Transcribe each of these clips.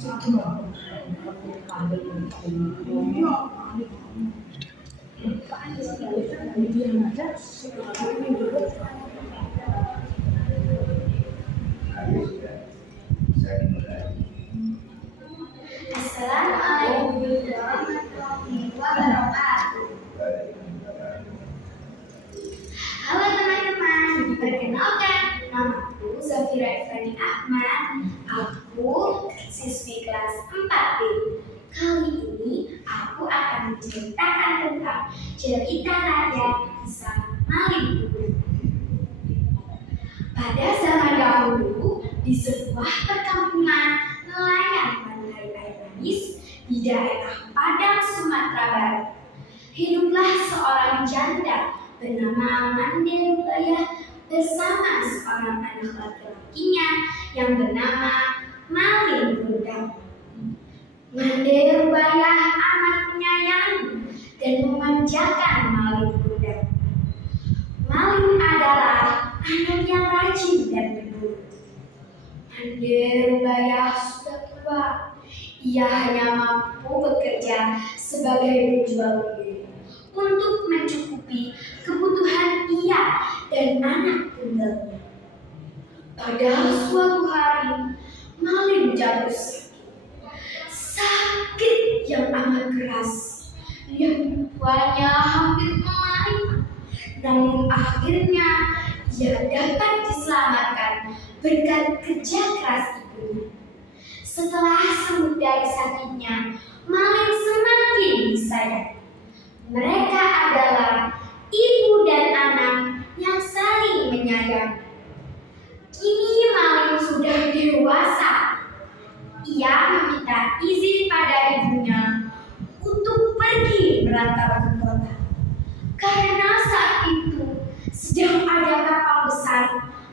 Assalamualaikum warahmatullahi wabarakatuh. Halo teman-teman, perkenalkan, namaku Zafira Irfani Ahmad. Aku siswi kelas 4B. Kali ini aku akan menceritakan tentang cerita rakyat kisah Malin Kundang. Pada zaman dahulu, di sebuah perkampungan nelayan pantai air manis di daerah Padang, Sumatera Barat, hiduplah seorang janda bernama Mande Rubaya bersama seorang anak laki-lakinya yang bernama Malin Kundang. Mande Rubaya amat menyayangi dan memanjakan Malin Kundang. Malin adalah anak yang rajin dan penurut. Mande Rubaya sudah tua. Ia hanya mampu bekerja sebagai penjual kue untuk mencukupi kebutuhan ia dan anak tunggalnya. Pada suatu hari, Malin jatuh sakit yang amat keras. Yang tuanya hampir melahirkan, namun akhirnya ia dapat diselamatkan berkat kerja keras ibunya. Setelah sembuh dari sakitnya, Malin semakin disayang. Mereka adalah ibu dan anak yang saling menyayangi. Kini Malin sudah dewasa. Ia meminta izin pada ibunya untuk pergi merantau ke kota. Karena saat itu sedang ada kapal besar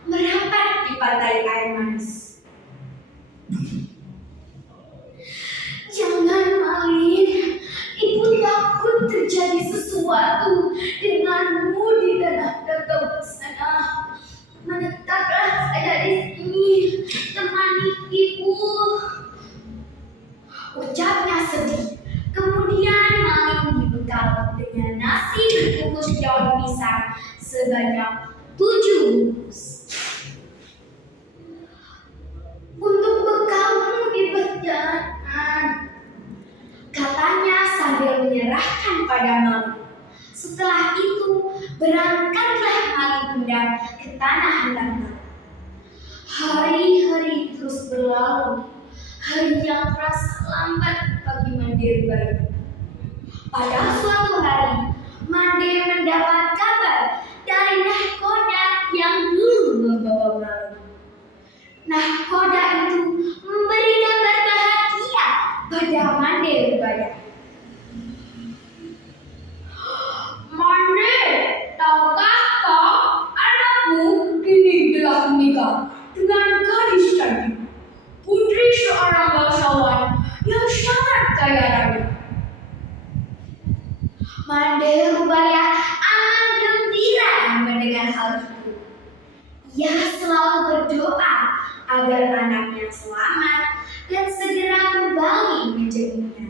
merapat di pantai air manis. Jangan, Malin, ibu takut terjadi sesuatu denganmu di tanah datar sana. Menetaplah saja di sini, temani ibu. Ucapnya sedih. Kemudian Malin dibekal dengan nasi berbungkus daun pisang sebanyak 7 bungkus. Untuk bekalmu di perjalanan, katanya sambil menyerahkan pada Malin. Setelah itu, berangkatlah Malin Kundang ke tanah rantau. Hari-hari terus berlalu. Hari yang terasa lambat bagi Mande Rubaya. Pada suatu hari, Mande mendapat kabar dari nahkoda yang dulu membawa Malin. Nahkoda itu memberi kabar bahagia pada Mande Rubaya. Mande, tahukah kau anakmu kini telah menikah dengan gadis cantik, putri seorang bangsawan yang sangat kaya raya. Mande Rubaya amat gembira mendengar hal itu. Ia selalu berdoa agar anaknya selamat dan segera kembali menjadinya.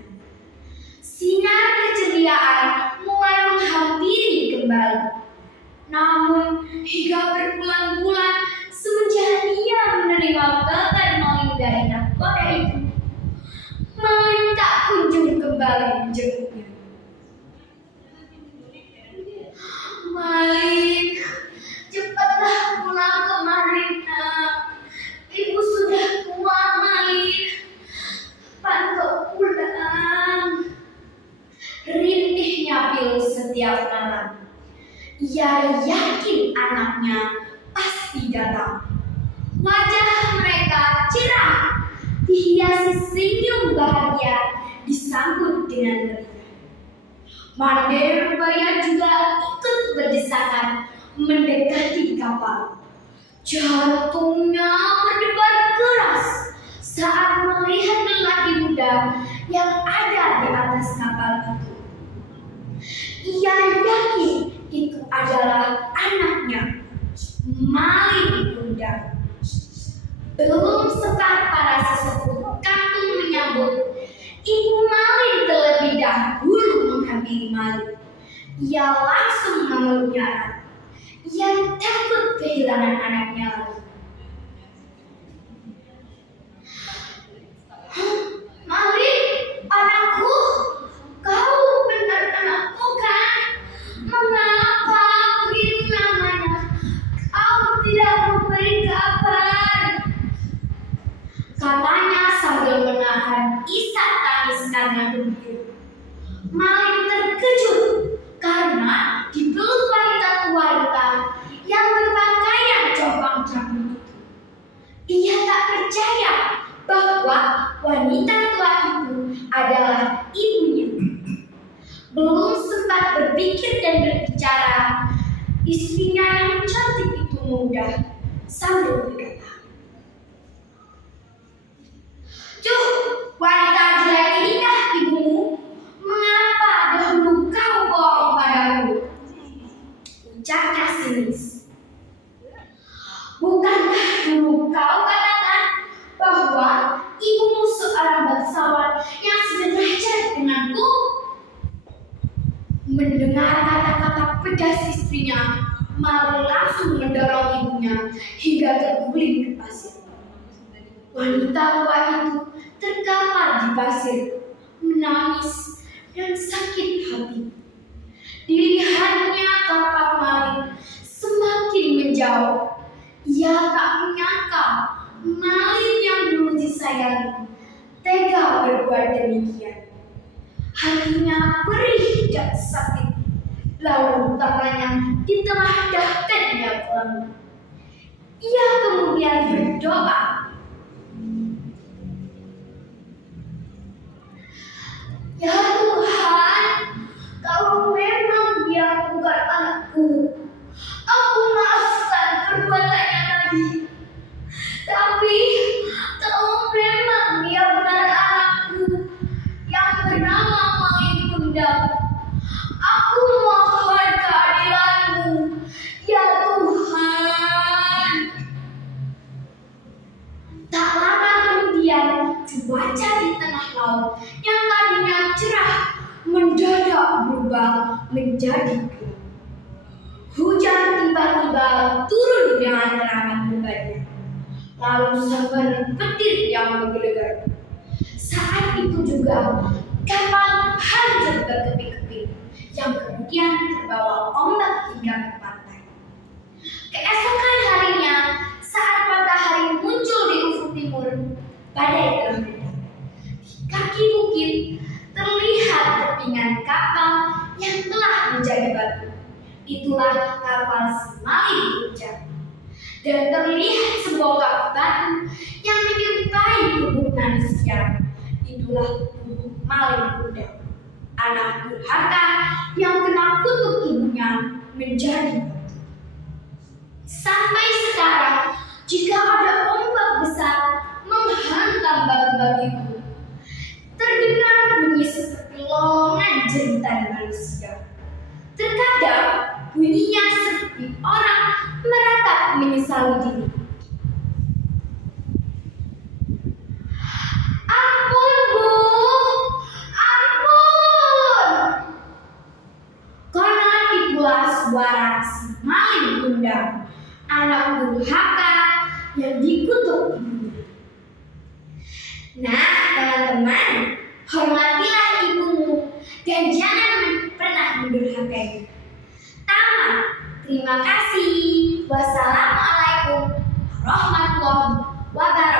Sinar keceriaan mulai menghampiri kembali. Namun hingga berbulan-bulan semenjak ia menerima kabar Malin dari nahkoda itu, Malin tak kunjung kembali menjemputnya. Malin, cepatlah pulang kemari, nak. Ibu sudah tua, Malin. Pantau pulang. Rintihnya pilu setiap malam. Ia yakin anaknya pasti datang. Wajah mereka cerah, dihiasi senyum bahagia, disambut dengan meriah. Mande Rubaya juga ikut berdesakan mendekati kapal. Jantungnya berdebar keras saat melihat lelaki muda yang ada di atas kapal itu. Ia yakin itu adalah anaknya, Malin Kundang. Belum sempat para sesepuh kampung diri malu. Ia langsung memeluknya erat. Ia takut kehilangan anaknya lagi. Malik, anakku, kau benar anakku kan? Mengapa begitu lamanya kau tidak memberi kabar? Katanya sambil menahan isak tangis karena gembira. Malik terkejut karena dipeluk wanita-wanita yang berpakaian compang-camping itu. Ia tak percaya bahwa wanita tua itu adalah ibunya. Belum sempat berpikir dan berbicara, istrinya yang cantik itu mudah sambil berkata, "Cuh, wanita jelek inikah ibumu? Mengapa dahulu kau bohong padaku?" Ucapnya sinis. "Bukankah dulu kau katakan bahwa ibumu seorang bangsawan yang sederajat denganku?" Mendengar kata-kata pedas istrinya, Malik langsung mendorong ibunya hingga terguling ke pasir. Wanita tua itu terkapar di pasir, menangis dan sakit hati. Dilihatnya tapak Malik semakin menjauh. Ia tak menyangka Malik yang dulu disayangi tega berbuat demikian. Hatinya perih dan sakit. Lalu tangannya diteladahkannya pelan. Ia kemudian berdoa, "Ya Tuhan, kalau memang dia bukan anakku, aku maafkan perbuatannya tadi. Tapi kalau memang dia benar anakku yang bernama Malik Bunda, aku mohon keadilan-Mu, ya Tuhan." Tak lama kemudian, cuaca di tengah laut yang tadinya cerah mendadak berubah menjadi gelap. Hujan tiba-tiba turun dengan teramat hebatnya. Lalu sambar petir yang menggelegar. Saat itu juga kapal hancur berkeping-keping yang kemudian terbawa ombak hingga ke pantai. Keesokan harinya, saat matahari muncul di ufuk timur, badai telah reda. Di kaki bukit terlihat kepingan kapal yang telah menjadi batu. Itulah kapal si Malik Bunda. Dan terlihat sebongkah batu yang menyerupai tubuh manusia. Itulah tubuh Malik Bunda, anak durhaka yang kena kutuk ibunya menjadi batu. Sampai sekarang, jika ada ombak besar menghantam batu-batu itu, terdengar bunyi seperti lolongan jeritan manusia. Terkadang bunyinya seperti orang meratap menyesali diri. "Ampun Bu, ampun!" Konon itulah suara si Malik Bunda, anak durhaka yang dikutuk ibunya. Nah, teman-teman, hormatilah ibumu dan jangan pernah mendurhakainya. Tamat. Terima kasih. Wassalamualaikum warahmatullahi wabarakatuh.